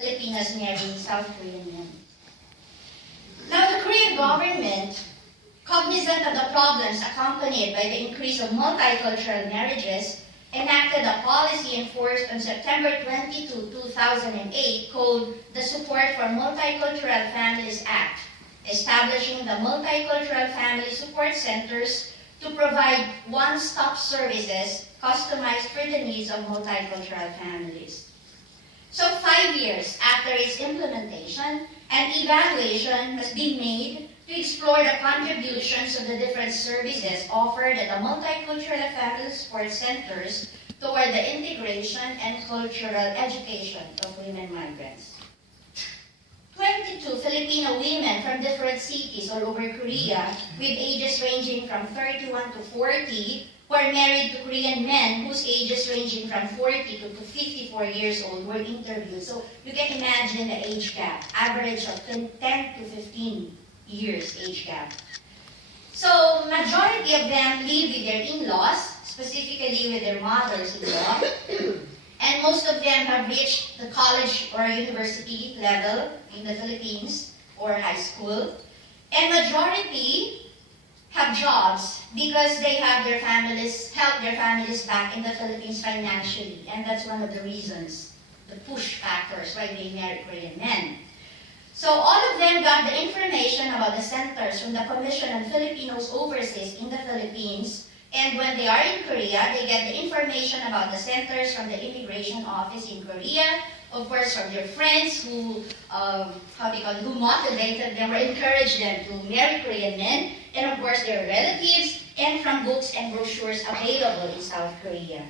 Filipinas marrying South Korean men. Now, the Korean government, cognizant of the problems accompanied by the increase of multicultural marriages, enacted a policy enforced on September 22, 2008 called the Support for Multicultural Families Act, establishing the Multicultural Family Support Centers to provide one-stop services customized for the needs of multicultural families. So 5 years after its implementation, an evaluation has been made to explore the contributions of the different services offered at the Multicultural Family Support Centers toward the integration and cultural education of women migrants. 22 Filipino women from different cities all over Korea, with ages ranging from 31 to 40, were married to Korean men whose ages ranging from 40 to 54 years old were interviewed. So you can imagine the age gap, average of 10 to 15 years age gap. So majority of them live with their in-laws, specifically with their mothers-in-law, and most of them have reached the college or university level in the Philippines or high school, and majority have jobs because they have their families, help their families back in the Philippines financially, and that's one of the reasons, the push factors why they marry Korean men. So all of them got the information about the centers from the Commission on Filipinos Overseas in the Philippines, and when they are in Korea, they get the information about the centers from the immigration office in Korea, of course from their friends who, who motivated them or encouraged them to marry Korean men, and of course their relatives, and from books and brochures available in South Korea.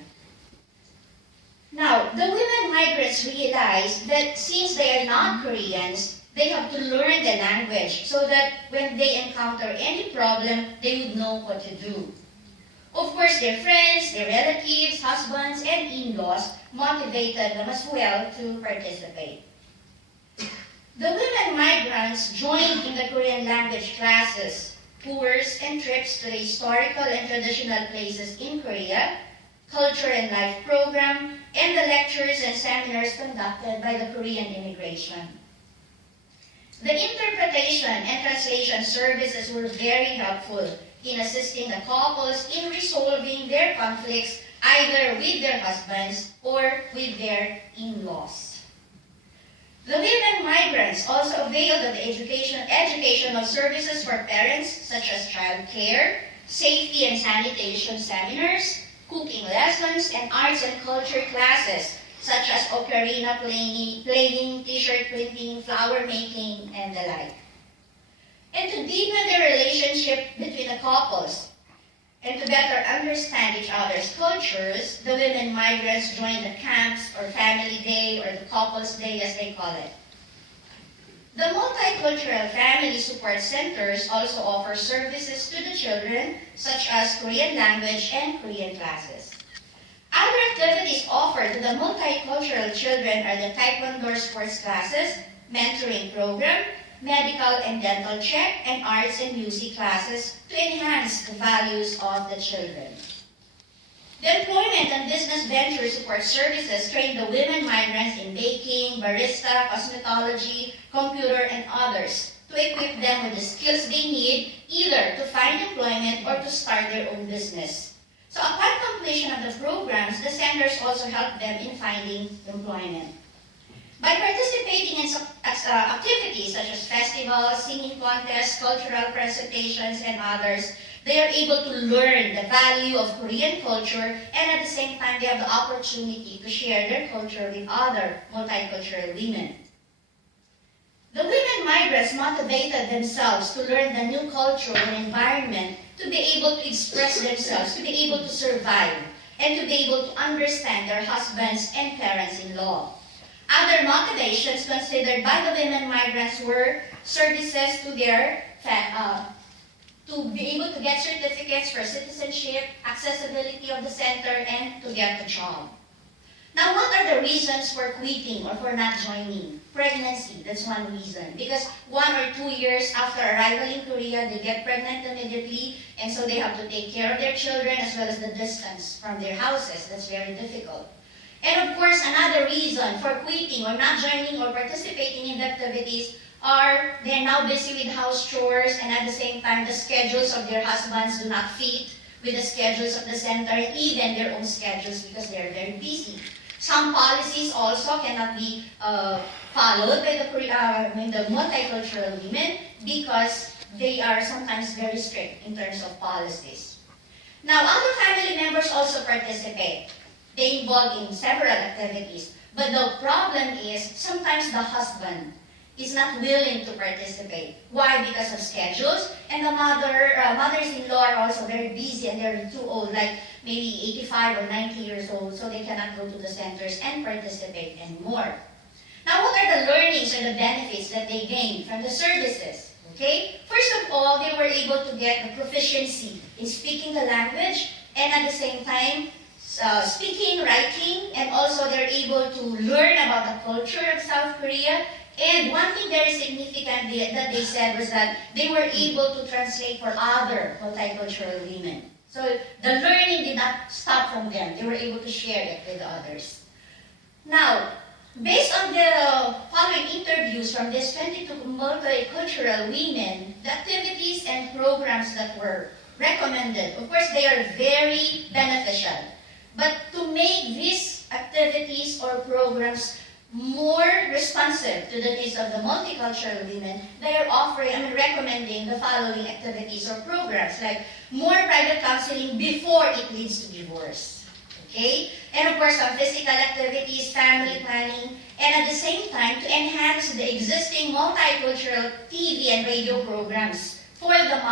Now, the women migrants realized that since they are not Koreans, they have to learn the language so that when they encounter any problem, they would know what to do. Of course, their friends, their relatives, husbands, and in-laws motivated them as well to participate. The women migrants joined in the Korean language classes, tours, and trips to the historical and traditional places in Korea, culture and life program, and the lectures and seminars conducted by the Korean immigration. The interpretation and translation services were very helpful in assisting the couples in resolving their conflicts either with their husbands or with their in-laws. The women migrants also availed of the educational services for parents such as child care, safety and sanitation seminars, cooking lessons, and arts and culture classes such as ocarina playing, t-shirt printing, flower making, and the like. And to deepen the relationship between the couples and to better understand each other's cultures, the women migrants joined the camps or family day or the couples day as they call it. The Multicultural Family Support Centers also offer services to the children such as Korean language and Korean classes. Other activities offered to the multicultural children are the Taekwondo sports classes, mentoring program, medical and dental check, and arts and music classes to enhance the values of the children. The Employment and Business Venture Support Services train the women migrants in baking, barista, cosmetology, computer, and others to equip them with the skills they need either to find employment or to start their own business. So upon completion of the programs, the centers also help them in finding employment. By participating in activities such as festivals, singing contests, cultural presentations, and others, they are able to learn the value of Korean culture, and at the same time they have the opportunity to share their culture with other multicultural women. The women migrants motivated themselves to learn the new culture and environment to be able to express themselves, to be able to survive, and to be able to understand their husbands and parents-in-law. Other motivations considered by the women migrants were services to their to be able to get certificates for citizenship, accessibility of the center, and to get a job. Now, what are the reasons for quitting or for not joining? Pregnancy, that's one reason. Because 1 or 2 years after arrival in Korea, they get pregnant immediately, and so they have to take care of their children as well as the distance from their houses. That's very difficult. And of course, another reason for quitting or not joining or participating in the activities are they're now busy with house chores, and at the same time, the schedules of their husbands do not fit with the schedules of the center, even their own schedules, because they're very busy. Some policies also cannot be followed by the multicultural women because they are sometimes very strict in terms of policies. Now, other family members also participate. They involve in several activities. But the problem is sometimes the husband is not willing to participate. Why? Because of schedules, and the mothers-in-law are also very busy and they're too old, like maybe 85 or 90 years old, so they cannot go to the centers and participate anymore. Now, what are the learnings or the benefits that they gain from the services? Okay? First of all, they were able to get the proficiency in speaking the language, and at the same time, speaking, writing, and also they're able to learn about the culture of South Korea. And one thing very significant that they said was that they were able to translate for other multicultural women. So the learning did not stop from them. They were able to share it with others. Now, based on the following interviews from these 22 multicultural women, the activities and programs that were recommended, of course, they are very beneficial. But to make these activities or programs more responsive to the needs of the multicultural women, they are recommending the following activities or programs, like more private counseling before it leads to divorce. Okay? And of course, some physical activities, family planning, and at the same time, to enhance the existing multicultural TV and radio programs for the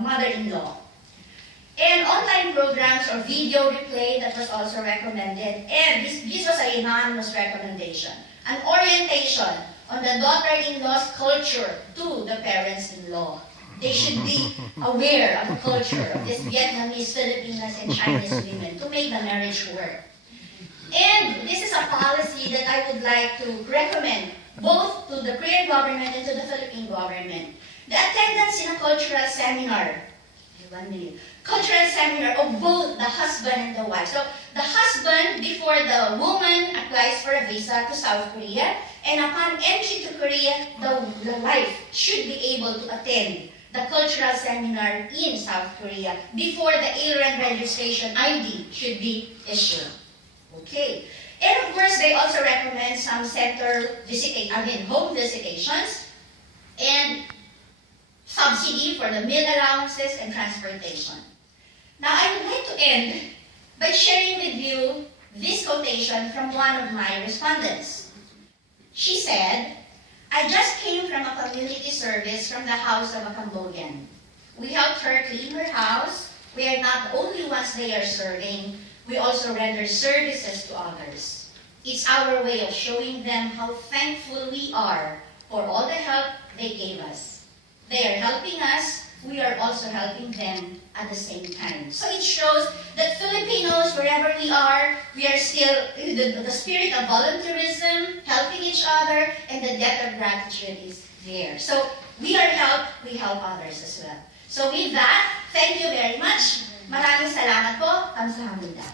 mother-in-law. And online programs or video replay, that was also recommended. And this was a unanimous recommendation. An orientation on the daughter-in-law's culture to the parents-in-law. They should be aware of the culture of these Vietnamese, Filipinas, and Chinese women to make the marriage work. And this is a policy that I would like to recommend both to the Korean government and to the Philippine government. The attendance in a cultural seminar, 1 million. Cultural seminar of both the husband and the wife. So the husband, before the woman applies for a visa to South Korea, and upon entry to Korea, the wife should be able to attend the cultural seminar in South Korea before the alien registration ID should be issued. Okay. And of course, they also recommend some home visitations, and subsidy for the meal allowances and transportation. Now, I would like to end by sharing with you this quotation from one of my respondents. She said, "I just came from a community service from the house of a Cambodian. We helped her clean her house. We are not the only ones they are serving. We also render services to others. It's our way of showing them how thankful we are for all the help they gave us. They are helping us, we are also helping them at the same time." So it shows that Filipinos, wherever we are still, the spirit of volunteerism, helping each other, and the debt of gratitude is there. So we are helped, we help others as well. So with that, thank you very much. Maraming salamat po. Kamsahamnida.